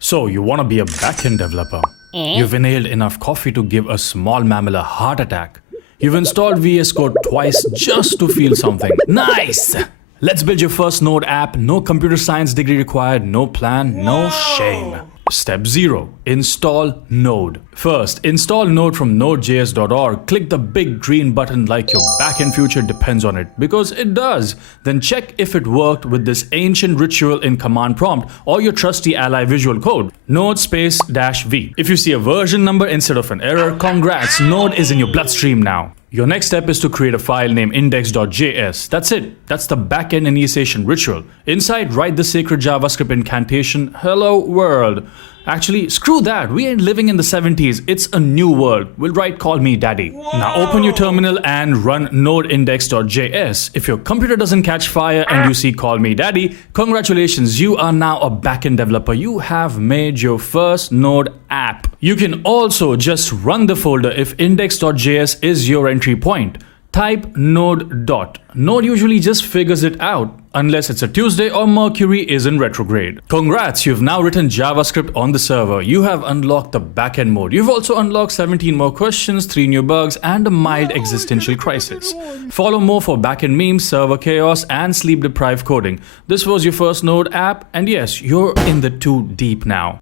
So, you want to be a backend developer. You've inhaled enough coffee to give a small mammal a heart attack. You've installed VS Code twice just to feel something. Nice! Let's build your first Node app. No computer science degree required, no plan, no shame. Step 0. Install Node. First, install Node from Node.js.org. Click the big green button like your backend future depends on it, because it does. Then check if it worked with this ancient ritual in command prompt or your trusty ally Visual Code. Node space -v. If you see a version number instead of an error, congrats, Node is in your bloodstream now. Your next step is to create a file named index.js. That's it. That's the backend initiation ritual. Inside, write the sacred JavaScript incantation, hello world. Actually, screw that. We ain't living in the 70s. It's a new world. We'll write call me daddy. Now open your terminal and run node index.js. If your computer doesn't catch fire and you see call me daddy, congratulations, you are now a backend developer. You have made your first Node app. You can also just run the folder if index.js is your entry point. Type node . Node usually just figures it out, unless it's a Tuesday or Mercury is in retrograde. Congrats, you've now written JavaScript on the server. You have unlocked the backend mode. You've also unlocked 17 more questions, 3 new bugs, and a mild existential crisis. Follow more for backend memes, server chaos, and sleep-deprived coding. This was your first Node app, and yes, you're in the too deep now.